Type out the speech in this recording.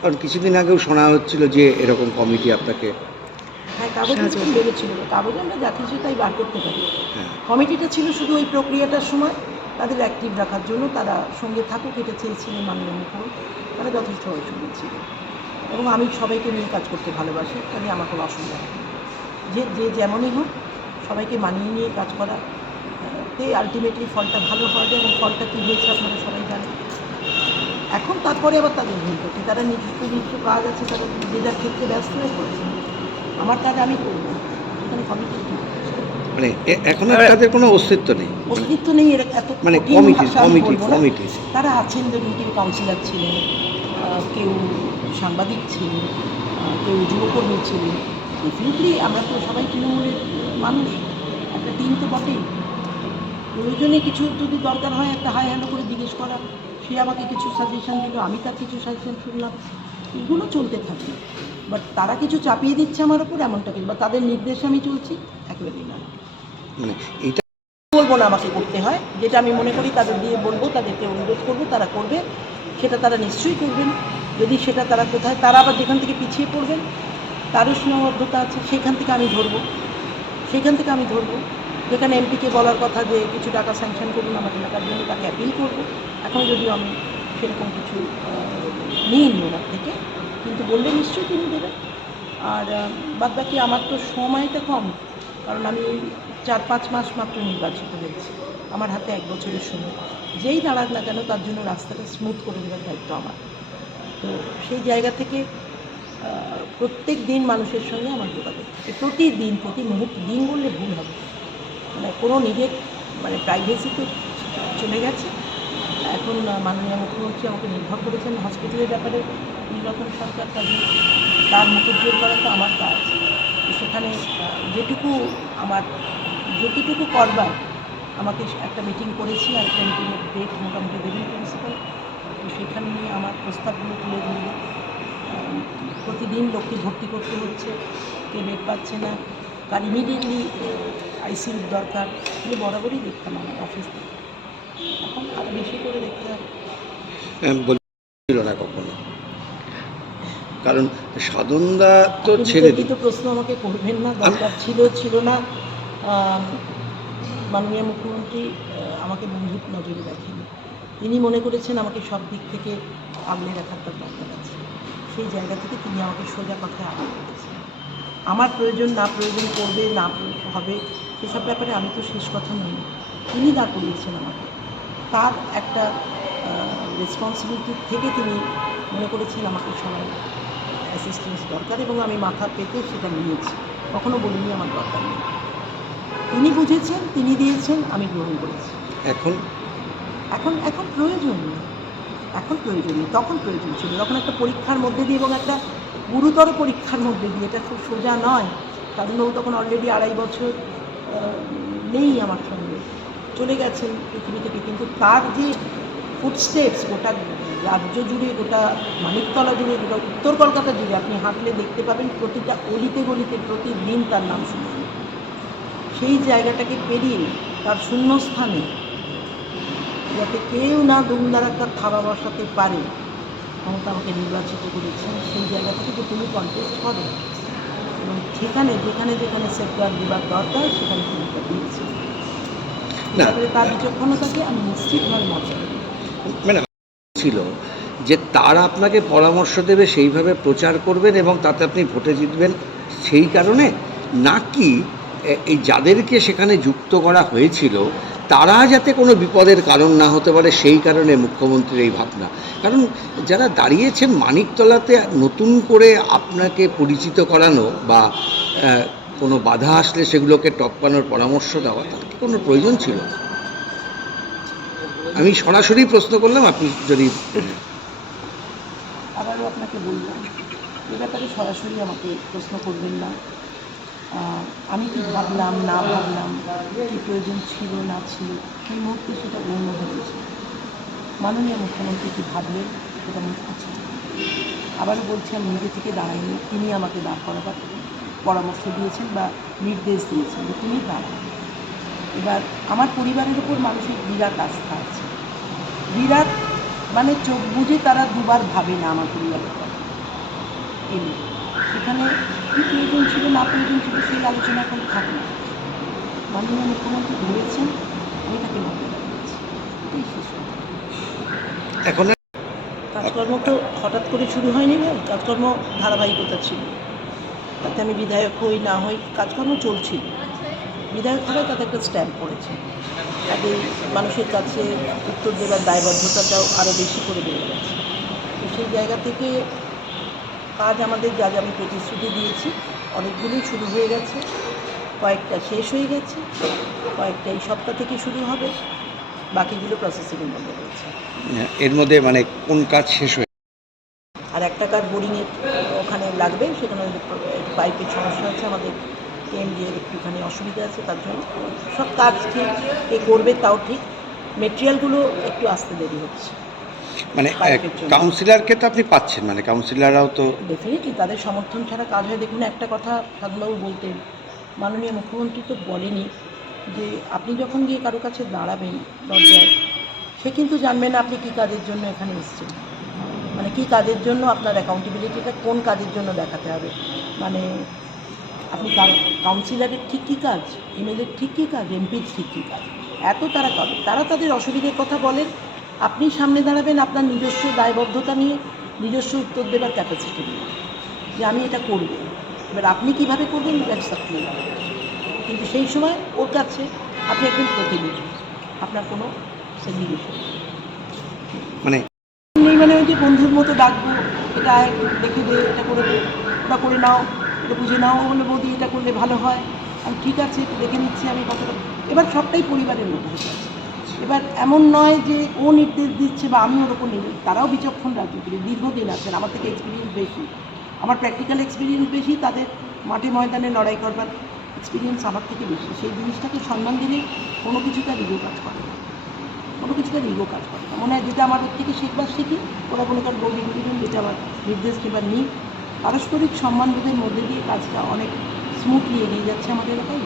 কারণ কিছুদিন আগেও শোনা হচ্ছিল যে এরকম কমিটি আপনাকে হ্যাঁ কাগজ বেরোচ্ছিল কাগজে আমরা যা কিছু তাই বার করতে পারি। হ্যাঁ। কমিটিটা ছিল শুধু ওই প্রক্রিয়াটার সময় তাদের অ্যাক্টিভ রাখার জন্য তারা সঙ্গে থাকুক এটা চেয়েছিলেন মাননীয় মুখ্যমন্ত্রী। তারা যথেষ্ট সঙ্গে ছিল এবং আমি সবাইকে নিয়ে কাজ করতে ভালোবাসি কাজে আমার কোনো অসুবিধা নেই। যে যে যেমনই হোক সবাইকে মানিয়ে নিয়ে কাজ করা। তে আলটিমেটলি ফলটা ভালো হবে এবং ফলটা কী হয়েছে আপনারা সবাই জানেন। এখন তারপরে আবার তাদের ভুল করছে। তারা নিজস্ব নিজস্ব কাজ আছে তারা যে যার ক্ষেত্রে ব্যস্ত হয়ে পড়েছেন আমার কাজ আমি করব এখানে কমিটি মানে এ- এখন আর তাদের কোনো অস্তিত্ব নেই। অস্তিত্ব নেই এর এত মানে কমিটি কমিটি কমিটি তারা আছেন ধরুন কেউ কাউন্সিলর ছিলেন কেউ সাংবাদিক ছিলেন কেউ যুবকর্মী ছিলেন। ডেফিনেটলি আমরা তো সবাই তৃণমূলের মানুষ। একটা টিম তো বটেই। প্রয়োজনে কিছু যদি দরকার হয় একটা হাই হ্যালো করে জিজ্ঞেস করা সে আমাকে কিছু সাজেশন দিল আমি তার কিছু সাজেশন শুনলাম। এগুলো চলতে থাকে। বাট তারা কিছু চাপিয়ে দিচ্ছে আমার ওপর এমনটা কিছু বা তাদের নির্দেশে আমি চলছি একেবারেই না। মানে এইটা বলব না আমাকে করতে হয় যেটা আমি মনে করি তাদের দিয়ে বলব তাদেরকে অনুরোধ করব তারা করবে সেটা তারা নিশ্চয়ই করবেন। যদি সেটা তারা কোথায় তারা আবার যেখান থেকে পিছিয়ে পড়বেন তারও সীমাবদ্ধতা আছে সেখান থেকে আমি ধরবো। সেখান থেকে আমি ধরবো। যেখানে এমপিকে বলার কথা যে কিছু টাকা স্যাংশন করুন আমার এলাকার জন্য, তাকে অ্যাপিল করব। এখন যদিও আমি সেরকম কিছু নিইনি ওনার থেকে, কিন্তু বললে নিশ্চয়ই তিনি দেবেন। আর বাদ বাকি আমার তো সময়টা কম, কারণ আমি চার পাঁচ মাস মাত্র নির্বাচিত হয়েছি। আমার হাতে এক বছরের সময়। যেই দাঁড়াক না কেন, তার জন্য রাস্তাটা স্মুথ করে দেওয়ার দায়িত্ব আমার। তো সেই জায়গা থেকে প্রত্যেক দিন মানুষের সঙ্গে আমার যোগাযোগ। প্রতিদিন, প্রতি মুহূর্ত, দিন বললে ভুল হবে। কোনো নিজের মানে প্রাইভেসি তো চলে গেছে। এখন মাননীয় মুখ্যমন্ত্রী আমাকে নির্ভর করেছেন হসপিটালের ব্যাপারে। নির্বাচন সরকার কাজে তার মুখোজ্জ্বল করা তো আমার কাজ। সেখানে যেটুকু আমার যতটুকু করবার আমাকে একটা মিটিং করেছি আর একটা মিটিংয়ের ডেট মোটামুটি দেবেন প্রিন্সিপাল তো সেখানে নিয়ে আমার প্রস্তাবগুলো তুলে আহ, প্রতিদিন লোককে ভর্তি করতে হচ্ছে। কে বেড পাচ্ছে না। কার ইমিডিয়েটলি আইসিউর দরকার এগুলো বরাবরই দেখতাম আমার অফিস থেকে। এখন আরও বেশি করে দেখতে হবে বলছিল না কখনো? কারণ সাধনদা তো ছেড়ে বিতর্কিত প্রশ্ন আমাকে করবেন না দরকার ছিল ছিল না। মাননীয় মুখ্যমন্ত্রী আমাকে বন্ধুর নজরে দেখেন। তিনি মনে করেছেন আমাকে সব দিক থেকে আগলে রাখার তার দরকার আছে। সেই জায়গা থেকে তিনি আমাকে সোজা কথায় আগলে রেখেছেন আমার প্রয়োজন না প্রয়োজন করবে না হবে সেসব ব্যাপারে আমি তো শেষ কথা নই। তিনি দাঁড় করিয়েছেন আমাকে তার একটা রেসপন্সিবিলিটি থেকে তিনি মনে করেছেন আমাকে সবাই অ্যাসিস্ট্যান্স দরকার এবং আমি মাথা পেতে সেটা নিয়েছি। কখনো বলিনি আমার দরকার নেই। তিনি বুঝেছেন তিনি দিয়েছেন আমি গ্রহণ করেছি। এখন? এখন এখন প্রয়োজন নেই। এখন প্রয়োজন নেই তখন প্রয়োজন ছিল। তখন একটা পরীক্ষার মধ্যে দিয়ে এবং একটা গুরুতর পরীক্ষার মধ্যে দিয়ে এটা খুব সোজা নয়। কারণবাবু তখন অলরেডি আড়াই বছর নেই আমার সঙ্গে। চলে গেছেন পৃথিবী থেকে, কিন্তু তার যে ফুটস্টেপস গোটা রাজ্য জুড়ে, গোটা মানিকতলা জুড়ে, গোটা উত্তর কলকাতা জুড়ে, আপনি হাঁটলে দেখতে পাবেন প্রতিটা অলিতে গলিতে, প্রতিদিন তার নাম শুনবেন। সেই জায়গাটাকে পেরিয়ে তার শূন্যস্থানে যাতে কেউ না দুমদারাক্কা থাবা বসাতে পারে মমতা আমাকে নির্বাচিত করেছেন, সেই জায়গা থেকে যে তুমি কন্টেস্ট করো এবং সেখানে যেখানে যেখানে সেফগার্ড দেওয়ার দরকার সেখানে তুমি তা দিয়েছি তার বিচক্ষণতাকে আমি নিশ্চিতভাবে মজা মানে ছিল যে তারা আপনাকে পরামর্শ দেবে সেইভাবে প্রচার করবেন এবং তাতে আপনি ভোটে জিতবেন সেই কারণে নাকি এই যাদেরকে সেখানে যুক্ত করা হয়েছিল তারা যাতে কোনো বিপদের কারণ না হতে পারে, সেই কারণে মুখ্যমন্ত্রীর এই ভাবনা। কারণ যারা দাঁড়িয়েছেন মানিকতলাতে নতুন করে আপনাকে পরিচিত করানো বা কোনো বাধা আসলে সেগুলোকে টপকানোর পরামর্শ দেওয়া, তার কোনো প্রয়োজন ছিল? আমি সরাসরি প্রশ্ন করলাম, আপনি যদি আপনাকে বলব, এ ব্যাপারে সরাসরি আমাকে প্রশ্ন করবেন না। আমি কি ভাবলাম, না ভাবলাম, কি প্রয়োজন ছিল, না ছিল সেই মুহূর্তে সেটা গৌণ হয়েছে মাননীয় মুখ্যমন্ত্রী কি ভাবলেন, সেটা মুখ্য ছিল আবারও বলছি, আমি নিজে থেকে দাঁড়াইনি, তিনি আমাকে দাঁড় করাবার পরামর্শ দিয়েছেন বা নির্দেশ দিয়েছেন যে তুমি দাঁড়ান। এবার আমার পরিবারের উপর মানুষের বিরাট আস্থা আছে। বিরাট মানে চোখ বুঝে তারা দুবার ভাবে না আমার পরিবারের কথা। এলো সেখানে কী প্রয়োজন ছিল না প্রয়োজন ছিল সেই আলোচনা এখন থাকে না মাননীয় মুখ্যমন্ত্রী ধরেছেন আমি তাকে। এখন কাজকর্ম তো হঠাৎ করে শুরু হয়নি ভাই কাজকর্ম ধারাবাহিকতা ছিল। তাতে আমি বিধায়ক হই না হই কাজকর্ম চলছিল। বিধায়ক হবে তাতে একটা স্ট্যাম্প পড়েছে। কাজে মানুষের কাছে উত্তর দেওয়ার দায়বদ্ধতাটাও আরও বেশি করে বেড়ে গেছে। তো সেই জায়গা থেকে কাজ আমাদের যা যা আমি প্রতিশ্রুতি দিয়েছি অনেকগুলোই শুরু হয়ে গেছে। কয়েকটা শেষ হয়ে গেছে। কয়েকটা এই সপ্তাহ থেকে শুরু হবে। বাকিগুলো প্রসেসিংয়ের মধ্যে রয়েছে। এর মধ্যে মানে কোন কাজ শেষ হয়ে আর একটা কাজ বোরিংয়ের ওখানে লাগবে সেখানে পাইপের সমস্যা আছে আমাদের এম এমডিএর একটুখানি অসুবিধা আছে তার জন্য সব কাজ ঠিক কে করবে তাও ঠিক। মেটেরিয়ালগুলো একটু আসতে দেরি হচ্ছে। মানে কাউন্সিলরকে তো আপনি পাচ্ছেন মানে কাউন্সিলররাও তো ডেফিনেটলি তাদের সমর্থন ছাড়া কাজ হয়। দেখুন একটা কথা সাধুবাবু বলতেন মাননীয় মুখ্যমন্ত্রী তো বলেনি যে আপনি যখন গিয়ে কারও কাছে দাঁড়াবেন দরজায় সে কিন্তু জানবে না আপনি কী কাজের জন্য এখানে এসেছেন। মানে কী কাজের জন্য আপনার অ্যাকাউন্টেবিলিটিটা কোন কাজের জন্য দেখাতে হবে। মানে আপনি কাউন্সিলরের ঠিক কী কাজ? এমএলএর ঠিক কী কাজ? এমপির ঠিক কী কাজ? এত তারা কাজ তারা তাদের অসুবিধের কথা বলেন আপনি সামনে দাঁড়াবেন আপনার নিজস্ব দায়বদ্ধতা নিয়ে নিজস্ব উত্তর দেবার ক্যাপাসিটি নিয়ে যে আমি এটা করব। এবার আপনি কীভাবে করবেন দ্যাটস আপ কিন্তু সেই সময় ওর কাছে আপনি একজন প্রতিনিধি আপনার কোনো সেগ্রিগেশন মানে নেই মানে ওই যে বন্ধুর মতো ডাকবো এটা দেখে দে এটা করে দে ওটা করে নাও এটা বুঝে নাও বলে বৌদি এটা করলে ভালো হয়। আমি ঠিক আছে একটু দেখে নিচ্ছি আমি কতটা এবার সবটাই পরিবারের মধ্যে এবার এমন নয় যে ও নির্দেশ দিচ্ছে বা আমি ওর ওপর তারাও বিচক্ষণ রাজনীতিবিদ দীর্ঘদিন আছেন, আমার থেকে এক্সপিরিয়েন্স বেশি। আমার প্র্যাকটিক্যাল এক্সপিরিয়েন্স বেশি, তাদের মাঠে ময়দানে লড়াই করবার এক্সপিরিয়েন্স আমার থেকে বেশি। সেই জিনিসটাকে সম্মান দিলে কোনো কিছু তার ইগো কাজ করে না। কোনো কিছু তার ইগো কাজ করে না। মনে হয় যেটা আমার ওর থেকে শিখবার শিখি, ওরা কোনো কার বউ দিবেন যেটা আমার নির্দেশ কিংবা নিই পারস্পরিক সম্মানবোধের মধ্যে দিয়ে কাজটা অনেক স্মুথলি এগিয়ে যাচ্ছে আমাদের এলাকায়।